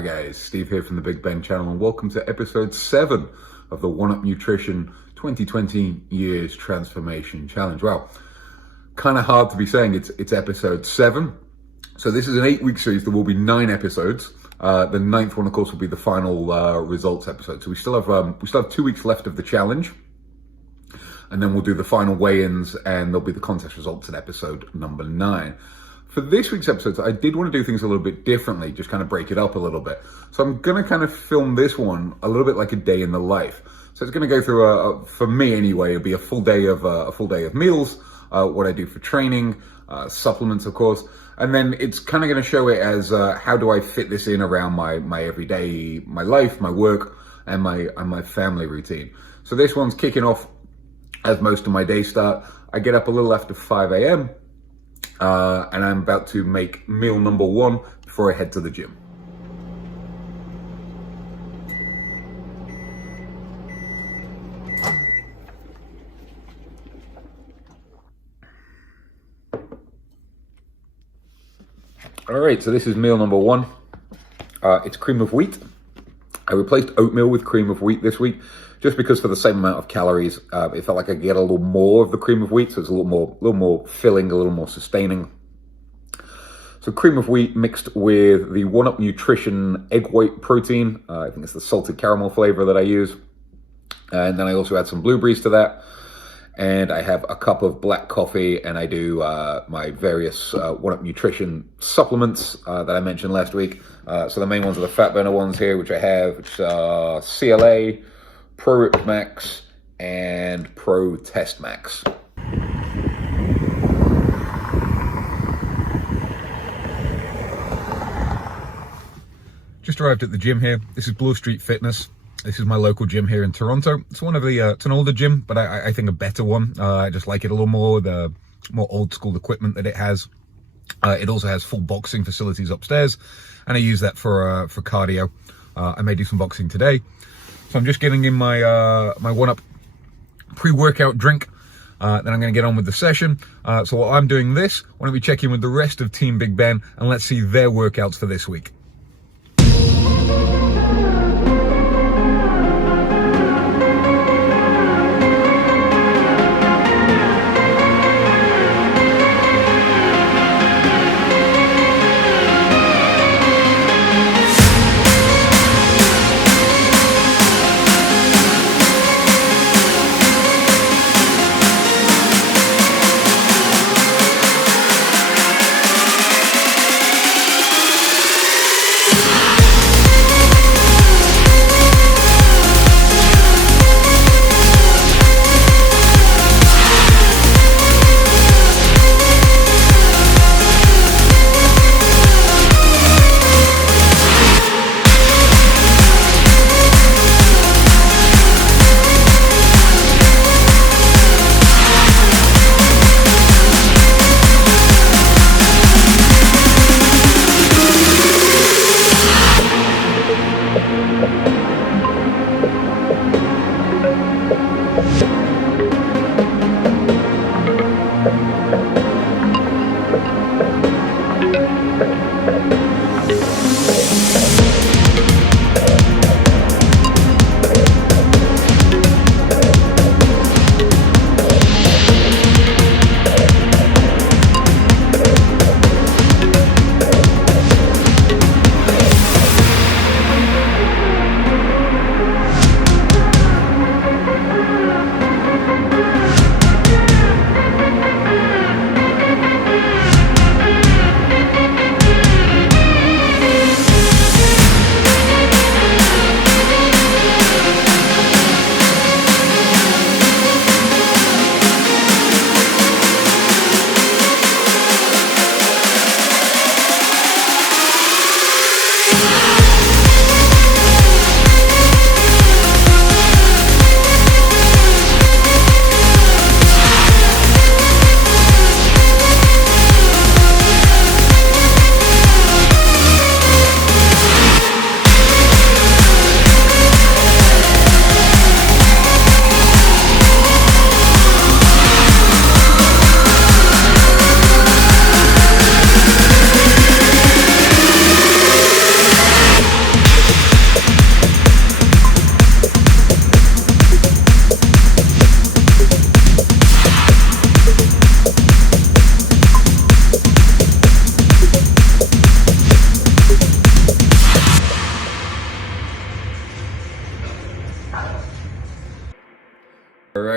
Hi guys, Steve here from the Big Ben channel, and welcome to episode 7 of the One Up Nutrition 2020 Years Transformation Challenge. Well, kind of hard to be saying it's episode 7. So this is an 8-week series. There will be 9 episodes. The 9th one, of course, will be the final results episode. So we still have 2 weeks left of the challenge, and then we'll do the final weigh-ins, and there'll be the contest results in episode number 9. For this week's episode, I did want to do things a little bit differently, just kind of break it up a little bit. So I'm going to kind of film this one a little bit like a day in the life. So it's going to go through, for me anyway, it'll be a full day of meals, what I do for training, supplements, of course. And then it's kind of going to show it as how do I fit this in around my everyday, my life, my work, and my family routine. So this one's kicking off as most of my days start. I get up a little after 5 a.m. And I'm about to make meal number 1 before I head to the gym. All right, so this is meal number 1. It's cream of wheat. I replaced oatmeal with cream of wheat this week, just because for the same amount of calories, it felt like I could get a little more of the cream of wheat, so it's a little more filling, a little more sustaining. So cream of wheat mixed with the One Up Nutrition egg white protein. I think it's the salted caramel flavor that I use. And then I also add some blueberries to that. And I have a cup of black coffee, and I do my various One Up Nutrition supplements that I mentioned last week. So the main ones are the fat burner ones here, which I have, which are CLA, Pro Rip Max, and Pro Test Max. Just arrived at the gym here. This is Bloor Street Fitness. This is my local gym here in Toronto. It's one of the, it's an older gym, but I think a better one. I just like it a little more, the more old school equipment that it has. It also has full boxing facilities upstairs, and I use that for cardio. I may do some boxing today. So I'm just getting in my my One Up pre-workout drink. Then I'm going to get on with the session. So while I'm doing this, why don't we check in with the rest of Team Big Ben, and let's see their workouts for this week.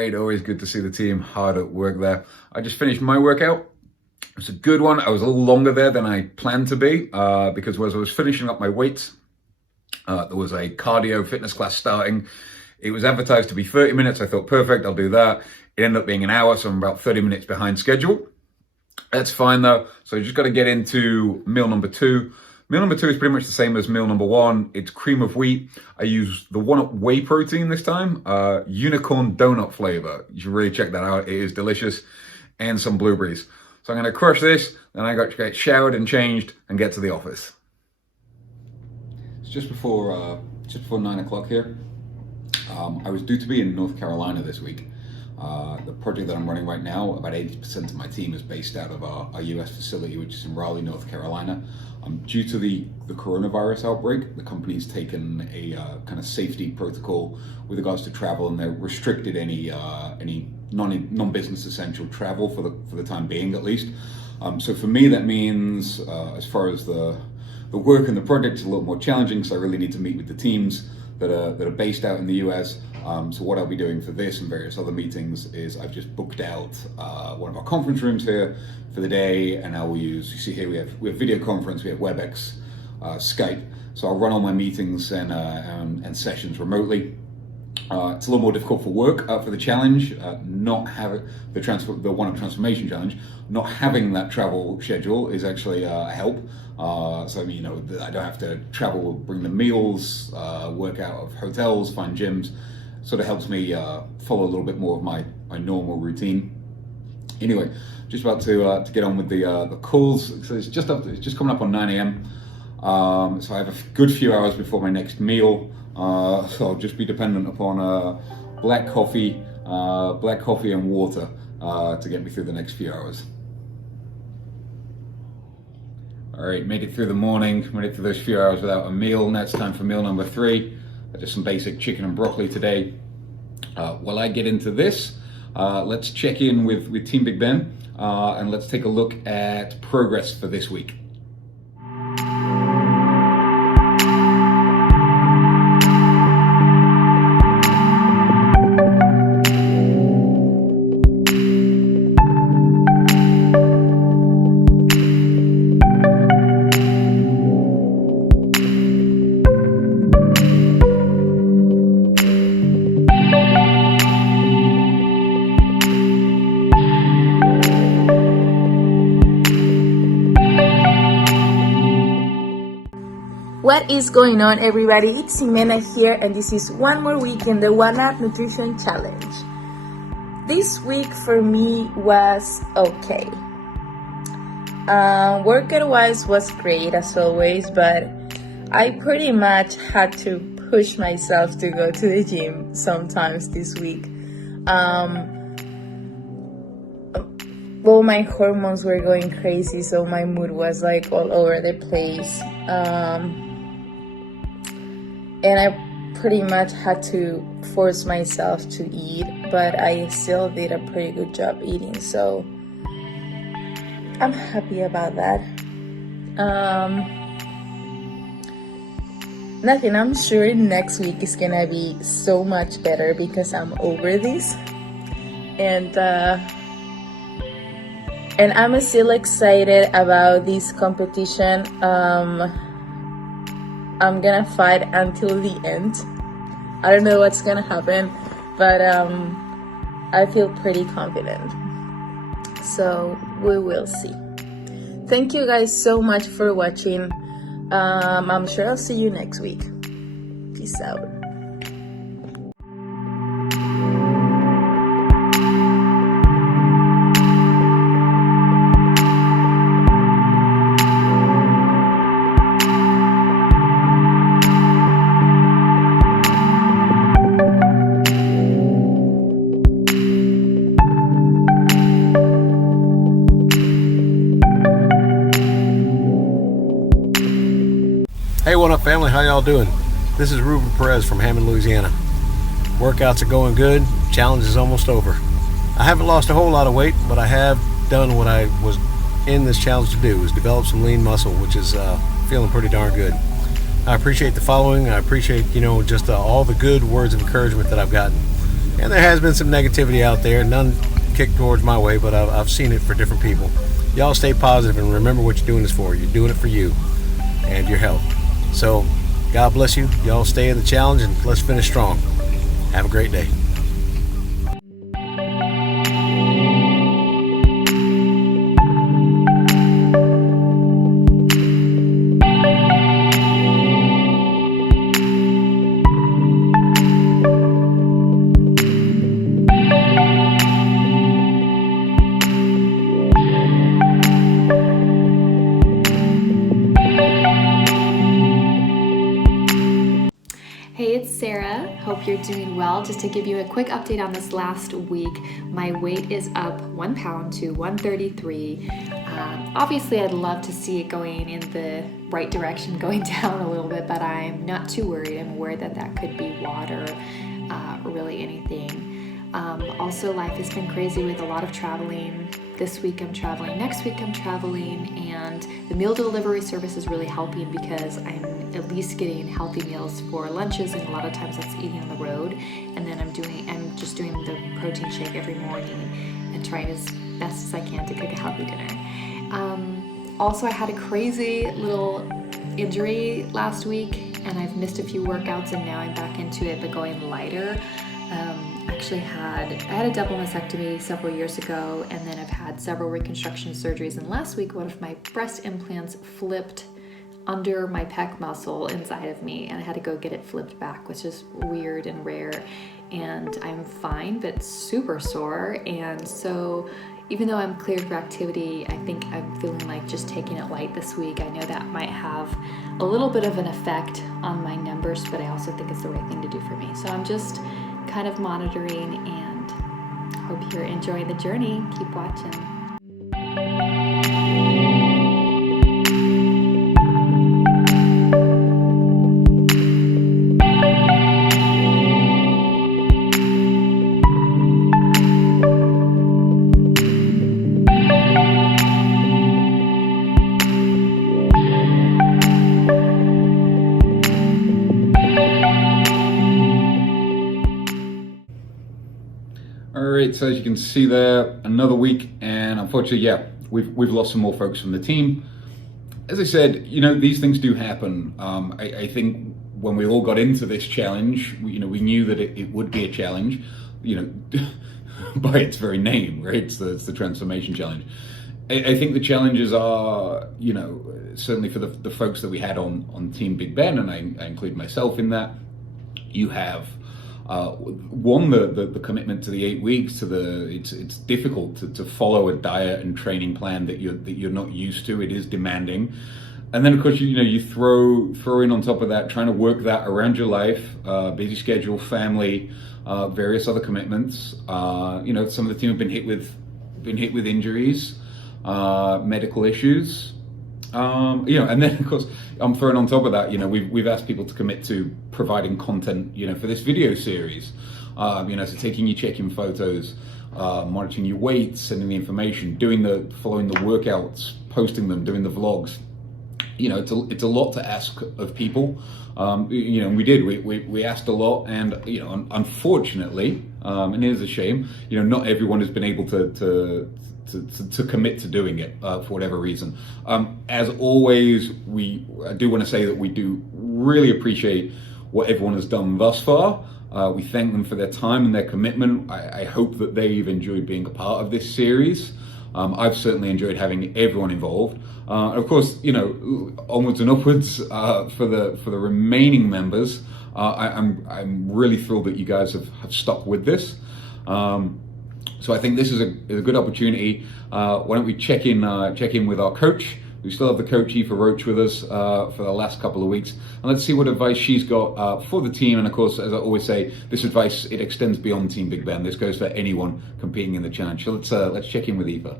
great. Always good to see the team hard at work there. I just finished my workout. It was a good one. I was a little longer there than I planned to be because as I was finishing up my weights, there was a cardio fitness class starting. It was advertised to be 30 minutes. I thought, perfect, I'll do that. It ended up being an hour, so I'm about 30 minutes behind schedule. That's fine though. So you just got to get into meal number 2. Meal number 2 is pretty much the same as meal number 1. It's cream of wheat. I use the One-Up whey protein this time, unicorn donut flavor. You should really check that out. It is delicious, and some blueberries. So I'm going to crush this, then I got to get showered and changed and get to the office. It's just before 9 o'clock here. I was due to be in North Carolina this week. The project that I'm running right now, about 80% of my team is based out of our US facility, which is in Raleigh, North Carolina. Due to the coronavirus outbreak, the company's taken a kind of safety protocol with regards to travel, and they're restricted any non-business essential travel for the time being, at least. So for me, that means as far as the work and the project is a little more challenging, so I really need to meet with the teams that are based out in the US. So what I'll be doing for this and various other meetings is I've just booked out one of our conference rooms here for the day, and I will use, you see here we have video conference, we have WebEx, Skype. So I'll run all my meetings and sessions remotely. It's a little more difficult for work, for the challenge, not having the One-Up Transformation Challenge, not having that travel schedule is actually a help. So, you know, I don't have to travel, bring the meals, work out of hotels, find gyms. Sort of helps me follow a little bit more of my normal routine. Anyway, just about to get on with the calls. So it's just coming up on 9 a.m. So I have a good few hours before my next meal. So I'll just be dependent upon black coffee and water to get me through the next few hours. All right, made it through the morning, made it through those few hours without a meal. Now it's time for meal number 3. Just some basic chicken and broccoli today. While I get into this, let's check in with Team Big Ben and let's take a look at progress for this week. What is going on, everybody? It's Ximena here, and this is one more week in the One-Up Nutrition Challenge. This week for me was okay. Workout-wise was great as always, but I pretty much had to push myself to go to the gym sometimes this week. Well, my hormones were going crazy, so my mood was like all over the place. And I pretty much had to force myself to eat, but I still did a pretty good job eating, so I'm happy about that. Nothing, I'm sure next week is gonna be so much better because I'm over this, and I'm still excited about this competition. I'm gonna fight until the end. I don't know what's gonna happen, but I feel pretty confident. So we will see. Thank you guys so much for watching. I'm sure I'll see you next week. Peace out. Hey, what up, family? How y'all doing? This is Ruben Perez from Hammond, Louisiana. Workouts are going good. Challenge is almost over. I haven't lost a whole lot of weight, but I have done what I was in this challenge to do, is develop some lean muscle, which is feeling pretty darn good. I appreciate the following. I appreciate, just all the good words of encouragement that I've gotten. And there has been some negativity out there, none kicked towards my way, but I've seen it for different people. Y'all stay positive and remember what you're doing this for. You're doing it for you and your health. So God bless you. Y'all stay in the challenge and let's finish strong. Have a great day. Hey, it's Sarah. Hope you're doing well. Just to give you a quick update on this last week, my weight is up 1 pound to 133. Obviously, I'd love to see it going in the right direction, going down a little bit, but I'm not too worried. I'm worried that that could be water, or really anything. Also, life has been crazy with a lot of traveling. This week I'm traveling, next week I'm traveling, and the meal delivery service is really helping because I'm at least getting healthy meals for lunches, and a lot of times that's eating on the road. And then I'm just doing the protein shake every morning and trying as best as I can to cook a healthy dinner. Also, I had a crazy little injury last week, and I've missed a few workouts, and now I'm back into it, but going lighter. I had a double mastectomy several years ago, and then I've had several reconstruction surgeries, and last week one of my breast implants flipped under my pec muscle inside of me, and I had to go get it flipped back, which is weird and rare. And I'm fine, but super sore. And so even though I'm cleared for activity, I think I'm feeling like just taking it light this week. I know that might have a little bit of an effect on my numbers, but I also think it's the right thing to do for me. So I'm just kind of monitoring, and hope you're enjoying the journey. Keep watching. Alright, so as you can see there, another week, and unfortunately, yeah, we've lost some more folks from the team. As I said, these things do happen. I think when we all got into this challenge, we knew that it would be a challenge, by its very name, right? It's the transformation challenge. I think the challenges are, certainly for the folks that we had on Team Big Ben, and I include myself in that, you have the commitment to the 8 weeks, it's difficult to follow a diet and training plan that you're not used to. It is demanding. And then of course you throw in on top of that, trying to work that around your life, busy schedule, family, various other commitments. Some of the team have been hit with injuries, medical issues. And then of course I'm throwing on top of that, we've asked people to commit to providing content, for this video series, so taking your check-in photos, monitoring your weight, sending the information, following the workouts, posting them, doing the vlogs. It's a lot to ask of people. We asked a lot, and unfortunately, and it is a shame, not everyone has been able to commit to doing it for whatever reason. As always, I do want to say that we do really appreciate what everyone has done thus far. We thank them for their time and their commitment. I hope that they've enjoyed being a part of this series. I've certainly enjoyed having everyone involved. And of course, onwards and upwards for the remaining members. I'm really thrilled that you guys have stuck with this. So I think this is a good opportunity. Why don't we check in with our coach? We still have the coach Aoife Roach with us for the last couple of weeks, and let's see what advice she's got for the team. And of course, as I always say, this advice, it extends beyond Team Big Ben. This goes for anyone competing in the challenge. So let's check in with Aoife.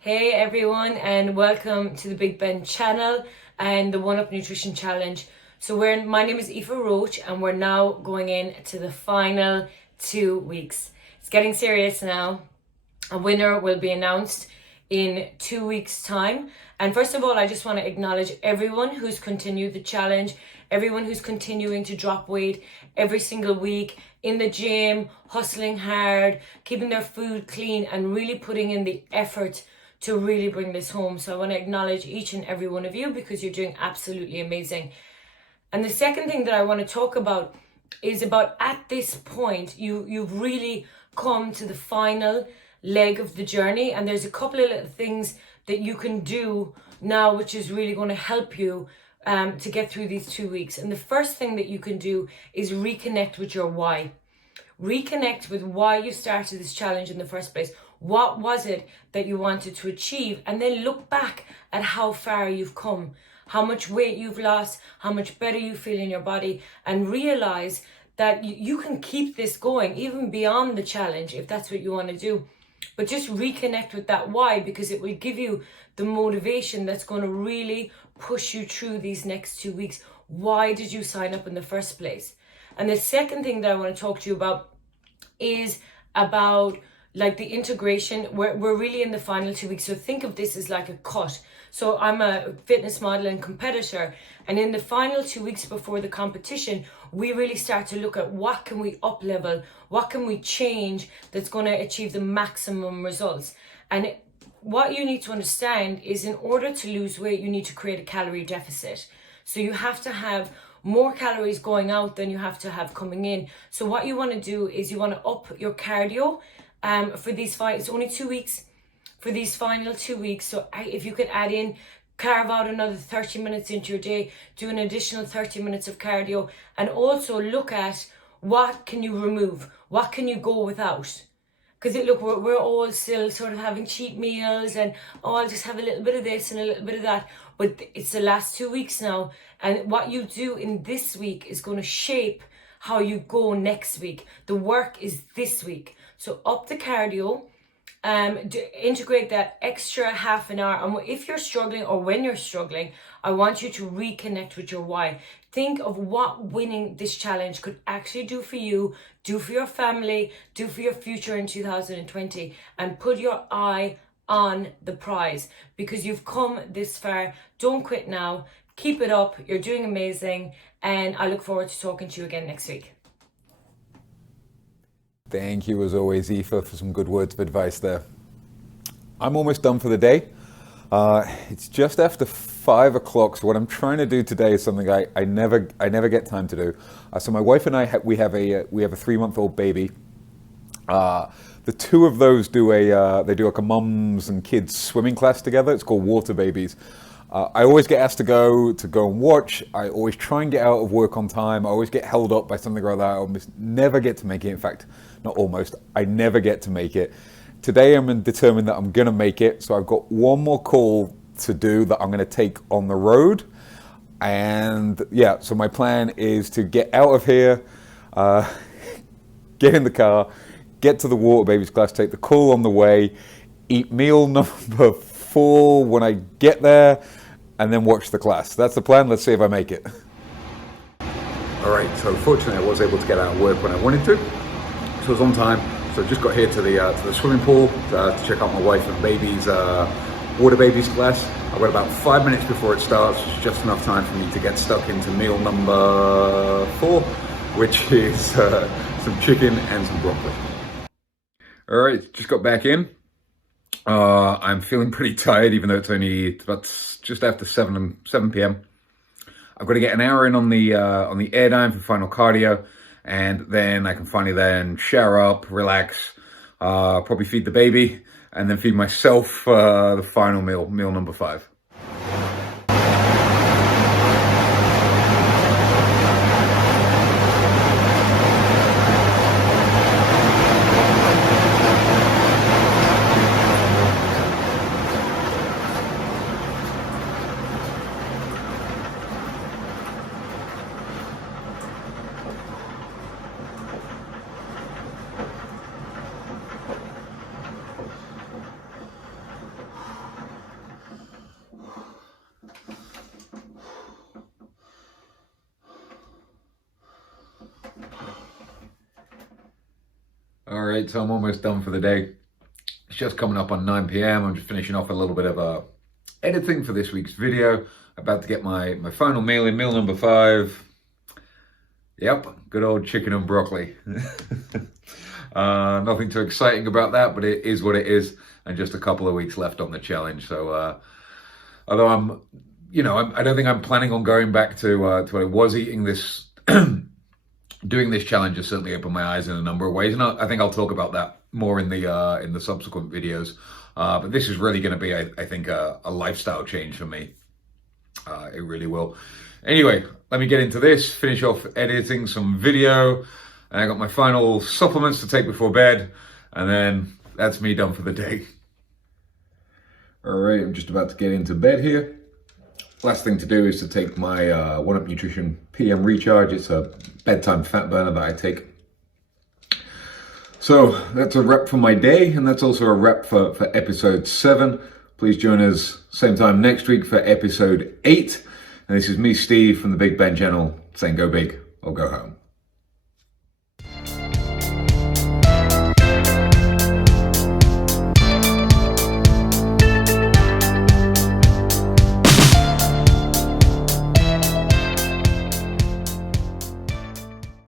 Hey everyone, and welcome to the Big Ben channel and the One Up Nutrition Challenge So my name is Aoife Roach, and we're now going into the final 2 weeks. It's getting serious now. A winner will be announced in 2 weeks' time. And first of all, I just want to acknowledge everyone who's continued the challenge, everyone who's continuing to drop weight every single week in the gym, hustling hard, keeping their food clean, and really putting in the effort to really bring this home. So I want to acknowledge each and every one of you, because you're doing absolutely amazing. And the second thing that I want to talk about is about, at this point, you've really come to the final leg of the journey, and there's a couple of little things that you can do now which is really going to help you to get through these 2 weeks. And the first thing that you can do is reconnect with your why. Reconnect with why you started this challenge in the first place. What was it that you wanted to achieve? And then look back at how far you've come, how much weight you've lost, how much better you feel in your body, and realize that you can keep this going even beyond the challenge if that's what you want to do. But just reconnect with that why, because it will give you the motivation that's going to really push you through these next 2 weeks. Why did you sign up in the first place? And the second thing that I want to talk to you about is about like the integration. We're really in the final 2 weeks. So think of this as like a cut. So I'm a fitness model and competitor. And in the final 2 weeks before the competition, we really start to look at what can we up level, what can we change that's going to achieve the maximum results. And what you need to understand is, in order to lose weight, you need to create a calorie deficit. So you have to have more calories going out than you have to have coming in. So what you want to do is you want to up your cardio for these it's only 2 weeks for these final 2 weeks. So if you could add in, carve out another 30 minutes into your day, do an additional 30 minutes of cardio, and also look at what can you remove, what can you go without. Because look, we're all still sort of having cheat meals and, oh, I'll just have a little bit of this and a little bit of that. But it's the last 2 weeks now. And what you do in this week is going to shape how you go next week. The work is this week. So up the cardio, integrate that extra half an hour. And if you're struggling, or when you're struggling, I want you to reconnect with your why. Think of what winning this challenge could actually do for you, do for your family, do for your future in 2020, and put your eye on the prize, because you've come this far. Don't quit now. Keep it up. You're doing amazing. And I look forward to talking to you again next week. Thank you, as always, Aoife, for some good words of advice there. I'm almost done for the day. It's just after 5 o'clock, so what I'm trying to do today is something I never get time to do. So my wife and I we have a 3-month-old baby. The two of those do like a mums and kids swimming class together. It's called Water Babies. I always get asked to go and watch. I always try and get out of work on time. I always get held up by something like that. I almost never get to make it. In fact, not almost, I never get to make it. Today I'm determined that I'm going to make it. So I've got one more call to do that I'm going to take on the road. And yeah, so my plan is to get out of here, get in the car, get to the Water Babies class, take the call on the way, eat meal number 4 when I get there, and then watch the class. That's the plan. Let's see if I make it. All right, so fortunately I was able to get out of work when I wanted to. So I was on time. So I just got here to the swimming pool to check out my wife and baby's Water Babies class. I've got about 5 minutes before it starts, which is just enough time for me to get stuck into meal number 4, which is some chicken and some broccoli. All right, just got back in. I'm feeling pretty tired, even though it's about just after 7 p.m. I've got to get an hour in on the Airdyne for final cardio, and then I can finally then shower up, relax, probably feed the baby, and then feed myself the final meal number 5. All right, so I'm almost done for the day. It's just coming up on 9 p.m. I'm just finishing off a little bit of editing for this week's video. About to get my final meal in, meal number 5. Yep, good old chicken and broccoli. Nothing too exciting about that, but it is what it is, and just a couple of weeks left on the challenge. So, although I don't think I'm planning on going back to what I was eating. This doing this challenge has certainly opened my eyes in a number of ways, and I think I'll talk about that more in the subsequent videos. But this is really going to be, I think, a lifestyle change for me. It really will. Anyway, let me get into this, finish off editing some video, and I got my final supplements to take before bed, and then that's me done for the day. All right, I'm just about to get into bed here. Last thing to do is to take my 1UP Nutrition PM Recharge. It's a bedtime fat burner that I take. So that's a wrap for my day, and that's also a wrap for episode 7. Please join us same time next week for episode 8. And this is me, Steve, from the Big Ben channel, saying go big or go home.